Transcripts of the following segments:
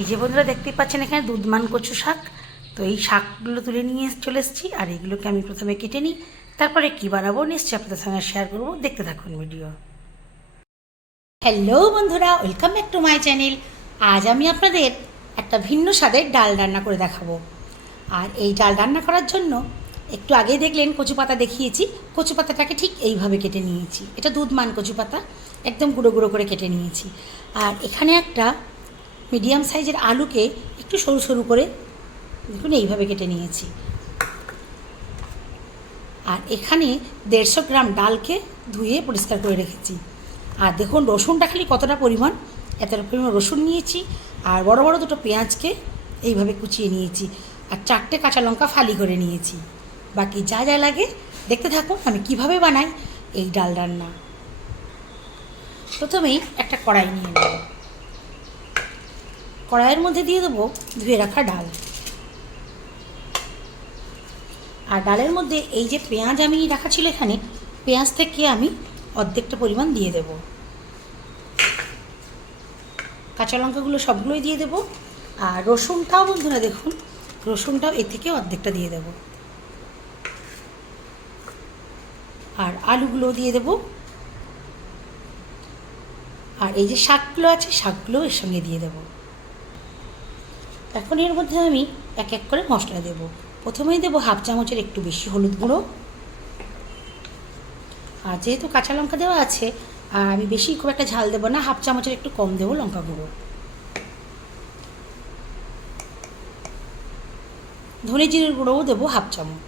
এই যে বন্ধুরা দেখতেই পাচ্ছেন এখানে দুধমান কচু শাক। তো এই শাকগুলো তুলে নিয়ে চলে এসেছি, আর এগুলোকে আমি প্রথমে কেটে নিই, তারপরে কী বানাবো নিশ্চয়ই আপনাদের সঙ্গে শেয়ার করবো, দেখতে থাকুন ভিডিও। হ্যালো বন্ধুরা, welcome back to my channel. আজ আমি আপনাদের একটা ভিন্ন স্বাদের ডাল রান্না করে দেখাবো। আর এই ডাল রান্না করার জন্য একটু আগেই দেখলেন কচু পাতা দেখিয়েছি, কচু পাতাটাকে ঠিক এইভাবে কেটে নিয়েছি। এটা দুধমান কচু পাতা, একদম গুঁড়ো গুঁড়ো করে কেটে নিয়েছি। আর এখানে একটা মিডিয়াম সাইজের আলুকে একটু সরু সরু করে দেখুন এইভাবে কেটে নিয়েছি। আর এখানে 150 গ্রাম ডালকে ধুয়ে পরিষ্কার করে রেখেছি। আর দেখুন রসুনটা খালি কতটা পরিমাণ, এতটা পরিমাণ রসুন নিয়েছি। আর বড় বড় দুটো পেঁয়াজকে এইভাবে কুচিয়ে নিয়েছি। আর 4টে কাঁচা লঙ্কা ফালি করে নিয়েছি। বাকি যা যা লাগে দেখতে থাকুন আমি কিভাবে বানাই এই ডাল রান্না। প্রথমেই একটা কড়াই নিয়ে নেব। কড়াইয়ের মধ্যে দিয়ে দেবো ধুয়ে রাখা ডাল। আর ডালের মধ্যে এই যে পেঁয়াজ আমি রাখা ছিল এখানে, পেঁয়াজ থেকে আমি অর্ধেকটা পরিমাণ দিয়ে দেব। কাঁচা লঙ্কাগুলো সবগুলোই দিয়ে দেব। আর রসুনটাও বন্ধুরা দেখুন, রসুনটাও এর থেকে অর্ধেকটা দিয়ে দেব। আর আলুগুলো দিয়ে দেব। আর এই যে শাকগুলো আছে শাকগুলো এর সঙ্গে দিয়ে দেব। এখন এর মধ্যে আমি এক এক করে মশলা দেব। প্রথমেই দেবো 1/2 চামচের একটু বেশি হলুদ গুঁড়ো। আর যেহেতু কাঁচা লঙ্কা দেওয়া আছে, আর আমি বেশি খুব একটা ঝাল দেবো না, 1/2 চামচের একটু কম দেবো লঙ্কা গুঁড়ো। ধনে জিরের গুঁড়োও দেবো 1/2 চামচ।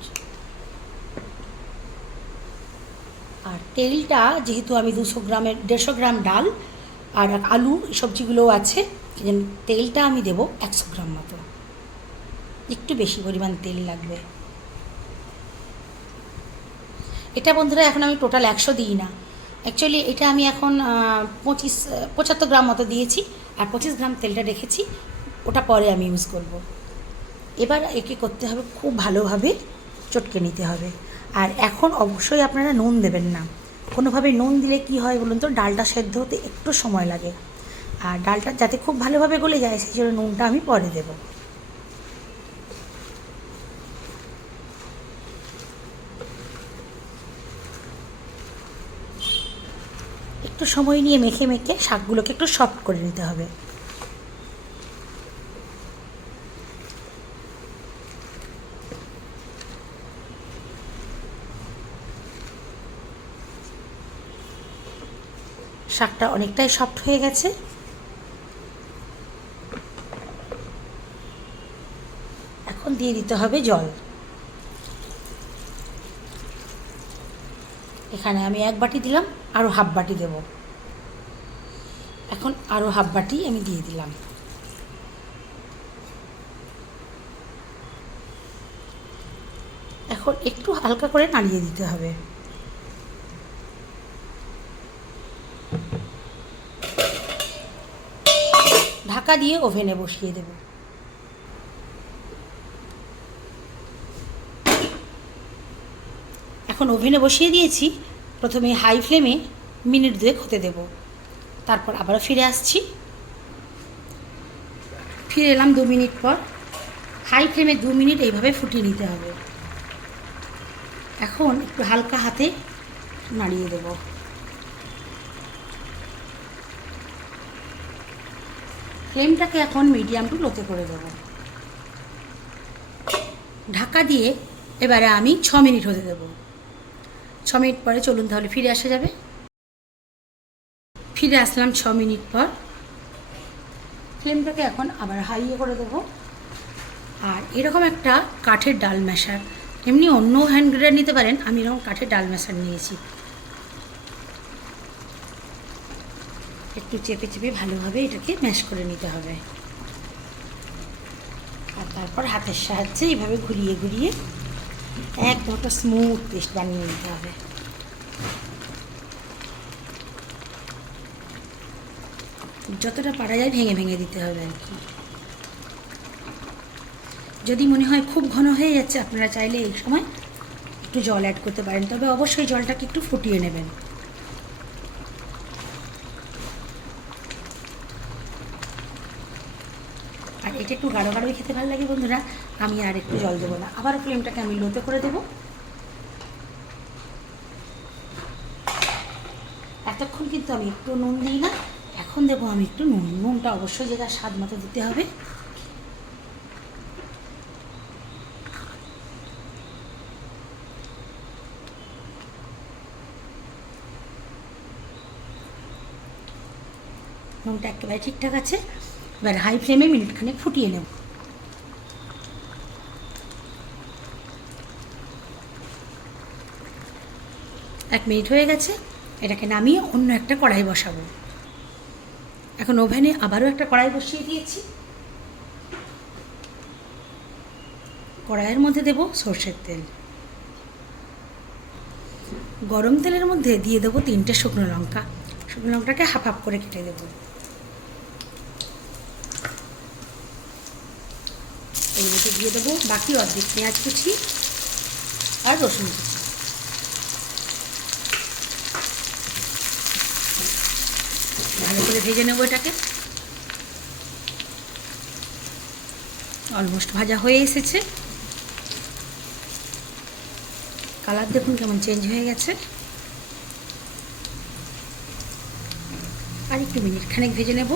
আর তেলটা যেহেতু আমি 150 গ্রাম ডাল আর আলু সবজিগুলোও আছে, এই জন্য তেলটা আমি দেবো 100 গ্রাম মতো, একটু বেশি পরিমাণ তেল লাগবে। এটা বন্ধুরা এখন আমি টোটাল 100 দিই না, অ্যাকচুয়ালি এটা আমি এখন 75 গ্রাম মতো দিয়েছি। আর 25 গ্রাম তেলটা রেখেছি, ওটা পরে আমি ইউজ করব। এবার একে করতে হবে খুব ভালোভাবে চটকে নিতে হবে। আর এখন অবশ্যই আপনারা নুন দেবেন না, কোনোভাবে নুন দিলে কি হয় বলুন তো, ডালটা সেদ্ধ হতে একটু সময় লাগে। আর ডালটা যাতে খুব ভালোভাবে গলে যায় সেই জন্য নুনটা আমি পরে দেবো। একটু সময় নিয়ে মেখে মেখে শাকগুলোকে একটু সফট করে নিতে হবে। শাকটা অনেকটাই সফট হয়ে গেছে। এখন দিয়ে দিতে হবে জল। এখানে আমি 1 বাটি দিলাম, আরও 1/2 বাটি দেব। এখন আরও 1/2 বাটি আমি দিয়ে দিলাম। এখন একটু হালকা করে নাড়িয়ে দিতে হবে। ঢাকা দিয়ে ওভেনে বসিয়ে দেব। এখন ওভেনে বসিয়ে দিয়েছি, প্রথমে হাই ফ্লেমে মিনিট 2 হতে দেব। তারপর আবারও ফিরে আসছি। ফিরে এলাম 2 মিনিট পর। হাই ফ্লেমে 2 মিনিট এইভাবে ফুটিয়ে নিতে হবে। এখন একটু হালকা হাতে নাড়িয়ে দেব। ফ্লেমটাকে এখন মিডিয়াম টু লোতে করে দেব। ঢাকা দিয়ে এবারে আমি 6 মিনিট হতে দেব। 6 মিনিট পরে চলুন তাহলে ফিরে আসা যাবে। ফিরে আসলাম 6 মিনিট পর। ফ্লেমটাকে এখন আবার হাইয়ে করে দেব। আর এরকম একটা কাঠের ডাল ম্যাশার, এমনি অন্য হ্যান্ড গ্রেডার নিতে পারেন, আমি এরকম কাঠের ডাল ম্যাশার নিয়েছি। একটু চেপে চেপে ভালোভাবে এটাকে ম্যাশ করে নিতে হবে। আর তারপর হাতের সাহায্যে এইভাবে ঘুরিয়ে ঘুরিয়ে একদম একটা স্মুথ পেস্ট বানিয়ে নিতে হবে। যতটা পারা যায় ভেঙে ভেঙে দিতে হবে আর কি। যদি মনে হয় খুব ঘন হয়ে যাচ্ছে, আপনারা চাইলে এই সময় একটু জল অ্যাড করতে পারেন, তবে অবশ্যই জলটাকে একটু ফুটিয়ে নেবেন। এটা একটু গাঢ় গাঢ়ই খেতে ভালো লাগে বন্ধুরা, আমি আর একটু জল দেবো না, আবার ফ্লেমটাকে আমি লোতে করে দেবো। এতক্ষণ কিন্তু আমি একটু নুন দিই না, এখন দেবো আমি একটু নুন। নুনটা অবশ্যই যেটা স্বাদ মতো দিতে হবে। নুনটা একেবারে ঠিকঠাক আছে। এবার হাই ফ্লেমে মিনিটখানেক ফুটিয়ে নেব। 1 মিনিট হয়ে গেছে, এটাকে নামিয়ে অন্য একটা কড়াই বসাবো। এখন ওভেনে আবারও একটা কড়াই বসিয়ে দিয়েছি। কড়াইয়ের মধ্যে দেব সর্ষের তেল। গরম তেলের মধ্যে দিয়ে দেবো 3টে শুকনো লঙ্কা। শুকনো লঙ্কাটাকে হাফ হাফ করে কেটে দেবো। এর মধ্যে দিয়ে দেবো বাকি অর্ধেক পেঁয়াজ কুচি আর রসুন কুচি। ভালো করে ভেজে নেবো এটাকে। অলমোস্ট ভাজা হয়ে এসেছে। কালার দেখুন কেমন চেঞ্জ হয়ে গেছে। আর একটু মিনিট খানেক ভেজে নেব।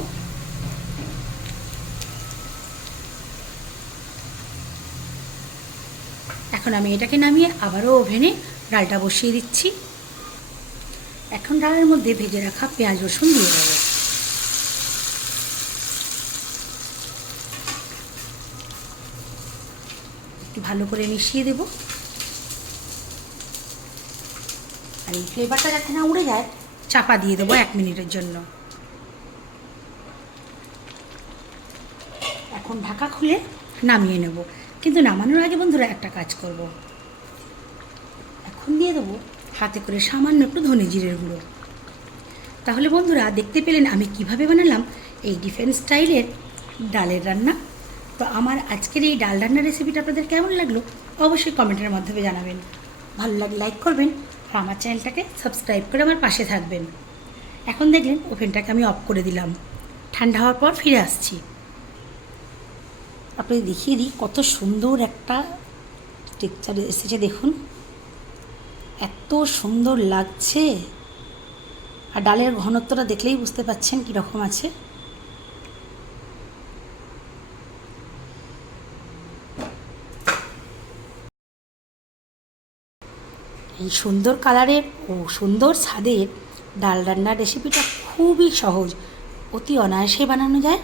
এখন আমি এটাকে নামিয়ে আবারও ওভেনে ডালটা বসিয়ে দিচ্ছি। এখন ডালের মধ্যে ভেজে রাখা পেঁয়াজ রসুন দিয়ে দেবো। একটু ভালো করে মিশিয়ে দেব। আর এই ফ্লেভারটা যাতে না উড়ে যায়, চাপা দিয়ে দেবো 1 মিনিটের জন্য। এখন ঢাকা খুলে নামিয়ে নেব। কিন্তু নামানোর আগে বন্ধুরা একটা কাজ করব। এখন দিয়ে দেবো হাতে করে সামান্য একটু ধনে জিরের গুঁড়ো। তাহলে বন্ধুরা দেখতে পেলেন আমি কিভাবে বানালাম এই ডিফারেন্ট স্টাইলের ডালের রান্না। তো আমার আজকের এই ডাল রান্নার রেসিপিটা আপনাদের কেমন লাগলো অবশ্যই কমেন্টের মাধ্যমে জানাবেন। ভালো লাগলে লাইক করবেন আর আমার চ্যানেলটাকে সাবস্ক্রাইব করে আমার পাশে থাকবেন। এখন দেখলেন ওভেনটাকে আমি অফ করে দিলাম। ঠান্ডা হওয়ার পর ফিরে আসছি। আপনাদের দেখিয়ে দিই কত সুন্দর একটা টেক্সচার এসেছে দেখুন, এত সুন্দর লাগছে। আর ডালের ঘনত্বটা দেখলেই বুঝতে পারছেন কীরকম আছে। এই সুন্দর কালারের ও সুন্দর স্বাদের ডাল রান্নার রেসিপিটা খুবই সহজ, অতি অনায়াসে বানানো যায়।